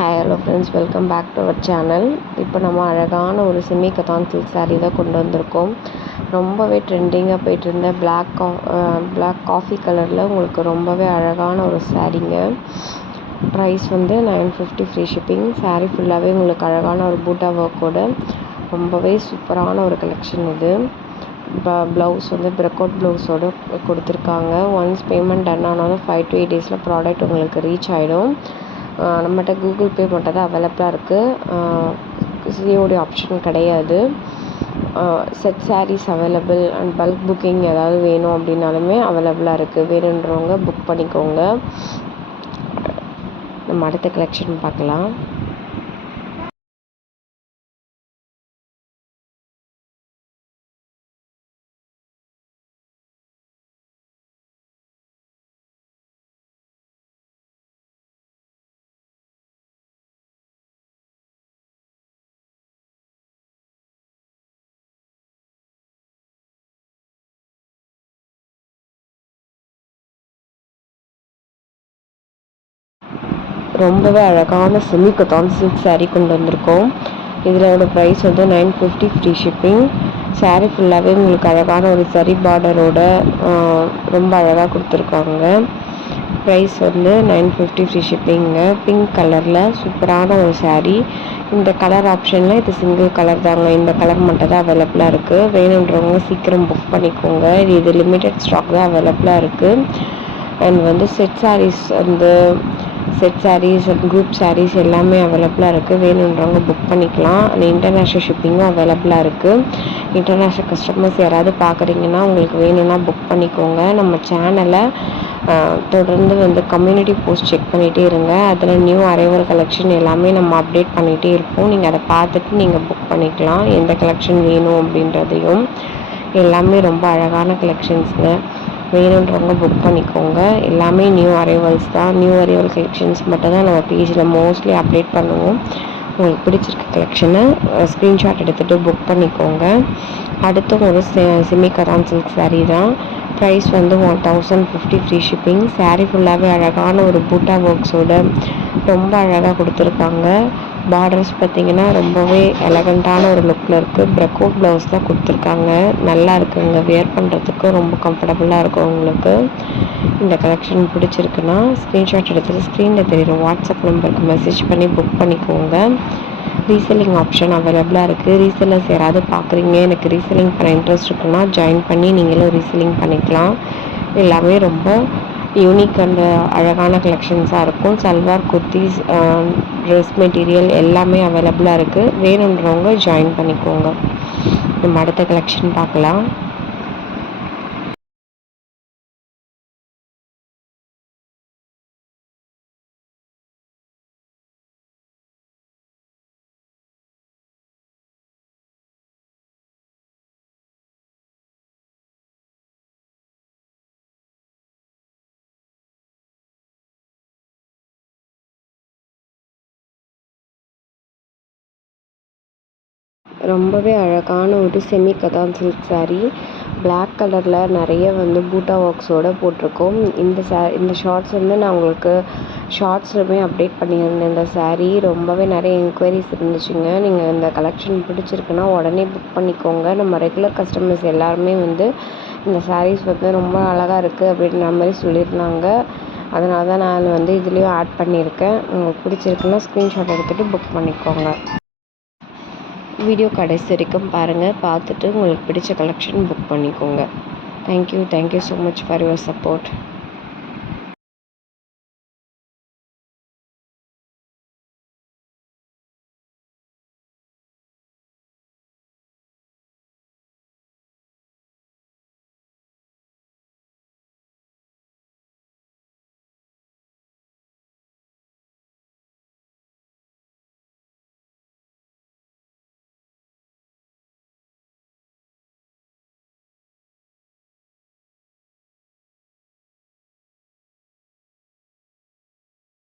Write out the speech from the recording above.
Hi hello friends, welcome back to our channel. இப்போ நம்ம அழகான ஒரு செமி கதான் சில்க் சாரீ தான் கொண்டு வந்திருக்கோம். ரொம்பவே ட்ரெண்டிங்காக போயிட்டு இருந்த பிளாக் காஃபி கலரில் உங்களுக்கு ரொம்பவே அழகான ஒரு சாரீங்க. ப்ரைஸ் வந்து 950 ஃப்ரீ ஷிப்பிங். சாரீ ஃபுல்லாகவே உங்களுக்கு அழகான ஒரு பூட்டா ஒர்க்கோட ரொம்பவே சூப்பரான ஒரு கலெக்ஷன் இது. ப்ளவுஸ் வந்து பிரக்கவுட் ப்ளவுஸோடு கொடுத்துருக்காங்க. ஒன்ஸ் பேமெண்ட் டன் ஆனாலும் 5 to 8 டேஸில் ப்ராடக்ட் உங்களுக்கு ரீச் ஆகிடும். நம்மகிட்ட கூகுள் பே மட்டும் தான் அவைலபிளாக இருக்குது. சிஓடி ஆப்ஷன் கிடையாது. Set sarees available and bulk booking ஏதாவது வேணும் அப்படின்னாலுமே அவைலபிளாக இருக்குது. வேணுன்றவங்க புக் பண்ணிக்கோங்க. நம்ம அடுத்த கலெக்ஷன் பார்க்கலாம். ரொம்பவே அழகான செமி கதான் சில்க் சாரீ கொண்டு வந்திருக்கோம். இதோட ப்ரைஸ் வந்து 950 ஃப்ரீ ஷிப்பிங். சாரீ ஃபுல்லாகவே உங்களுக்கு அழகான ஒரு சரி பார்டரோட ரொம்ப அழகாக கொடுத்துருக்காங்க. ப்ரைஸ் வந்து 950 ஃப்ரீ ஷிப்பிங்க. பிங்க் கலரில் சூப்பரான ஒரு சாரீ. இந்த கலர் ஆப்ஷனில் இது சிங்கிள் கலர் தாங்க. இந்த கலர் மட்டும் தான் அவைலபிளாக இருக்குது. வேணுன்றவங்க சீக்கிரம் புக் பண்ணிக்கோங்க. இது லிமிட்டட் ஸ்டாக் தான் அவைலபிளாக இருக்குது. அண்ட் வந்து set sarees and group sarees எல்லாமே அவைலபிளாக இருக்குது. வேணுன்றவங்க புக் பண்ணிக்கலாம். அண்ட் இன்டர்நேஷ்னல் ஷிப்பிங்கும் அவைலபிளாக இருக்குது. இன்டர்நேஷ்னல் கஸ்டமர்ஸ் யாராவது பார்க்குறீங்கன்னா உங்களுக்கு வேணும்னா புக் பண்ணிக்கோங்க. நம்ம சேனலை தொடர்ந்து வந்து கம்யூனிட்டி போஸ்ட் செக் பண்ணிகிட்டே இருங்க. அதில் நியூ அரைவல் கலெக்ஷன் எல்லாமே நம்ம அப்டேட் பண்ணிகிட்டே இருப்போம். நீங்கள் அதை பார்த்துட்டு நீங்கள் புக் பண்ணிக்கலாம். எந்த கலெக்ஷன் வேணும் அப்படின்றதையும். எல்லாமே ரொம்ப அழகான கலெக்ஷன்ஸுங்க. வேணுன்றவங்க புக் பண்ணிக்கோங்க. எல்லாமே நியூ அரைவல்ஸ் தான். நியூ அரைவல் கலெக்ஷன்ஸ் மட்டும் தான் நம்ம பேஜில் மோஸ்ட்லி அப்டேட் பண்ணுவோம். உங்களுக்கு பிடிச்சிருக்க கலெக்ஷனை ஸ்க்ரீன்ஷாட் எடுத்துகிட்டு புக் பண்ணிக்கோங்க. அடுத்து ஒரு செமி கதான் சில்க் சாரீ தான். ப்ரைஸ் வந்து 1050 ஃப்ரீ ஷிப்பிங். சாரீ ஃபுல்லாகவே அழகான ஒரு பூட்டா ஒர்க்ஸோட ரொம்ப அழகாக கொடுத்துருக்காங்க. பார்டர்ஸ் பார்த்திங்கன்னா ரொம்பவே எலகண்ட்டான ஒரு லுக்கில் இருக்குது. பிரக்கோட் ப்ளவுஸ் தான் கொடுத்துருக்காங்க. நல்லா இருக்குங்க. வியர் பண்ணுறதுக்கு ரொம்ப கம்ஃபர்டபுளாக இருக்கும் உங்களுக்கு. இந்த கலெக்ஷன் பிடிச்சிருக்குன்னா ஸ்க்ரீன்ஷாட் எடுத்துகிட்டு ஸ்க்ரீனில் தெரியுற வாட்ஸ்அப் நம்பருக்கு மெசேஜ் பண்ணி புக் பண்ணிக்கோங்க. ரீசெல்லிங் ஆப்ஷன் அவைலபிளாக இருக்குது. ரீசெல்லர்ஸ் யாராவது பார்க்குறீங்க, எனக்கு ரீசெல்லிங் பண்ண இன்ட்ரெஸ்ட் இருக்குன்னா ஜாயின் பண்ணி நீங்களும் ரீசெல்லிங் பண்ணிக்கலாம். எல்லாமே ரொம்ப யூனிக் அண்ட் அழகான கலெக்ஷன்ஸாக இருக்கும். சல்வார் குர்த்திஸ், ட்ரெஸ் மெட்டீரியல் எல்லாமே அவைலபிளாக இருக்குது. வேணுன்றவங்க ஜாயின் பண்ணிக்கோங்க. நம்ம அடுத்த கலெக்ஷன் பார்க்கலாம். ரொம்பவே அழகான ஒரு செமி கதான் சில்க் சாரீ. பிளாக் கலரில் நிறைய வந்து பூட்டா ஒர்க்ஸோடு போட்டிருக்கோம். இந்த ஷார்ட்ஸ் வந்து நான் உங்களுக்கு ஷார்ட்ஸ்லுமே அப்டேட் பண்ணியிருந்தேன். இந்த சாரீ ரொம்பவே நிறைய என்கொயரிஸ் இருந்துச்சுங்க. நீங்கள் இந்த கலெக்ஷன் பிடிச்சிருக்குன்னா உடனே புக் பண்ணிக்கோங்க. நம்ம ரெகுலர் கஸ்டமர்ஸ் எல்லாருமே வந்து இந்த சாரீஸ் வந்து ரொம்ப அழகாக இருக்குது அப்படின்ற மாதிரி சொல்லியிருந்தாங்க. அதனால தான் நான் வந்து இதுலேயும் ஆட் பண்ணியிருக்கேன். உங்களுக்கு பிடிச்சிருக்குன்னா ஸ்க்ரீன்ஷாட் எடுத்துகிட்டு புக் பண்ணிக்கோங்க. வீடியோ கடைசி வரைக்கும் பாருங்கள். பார்த்துட்டு உங்களுக்கு பிடிச்ச கலெக்ஷன் புக் பண்ணிக்கோங்க. Thank you so much for your support.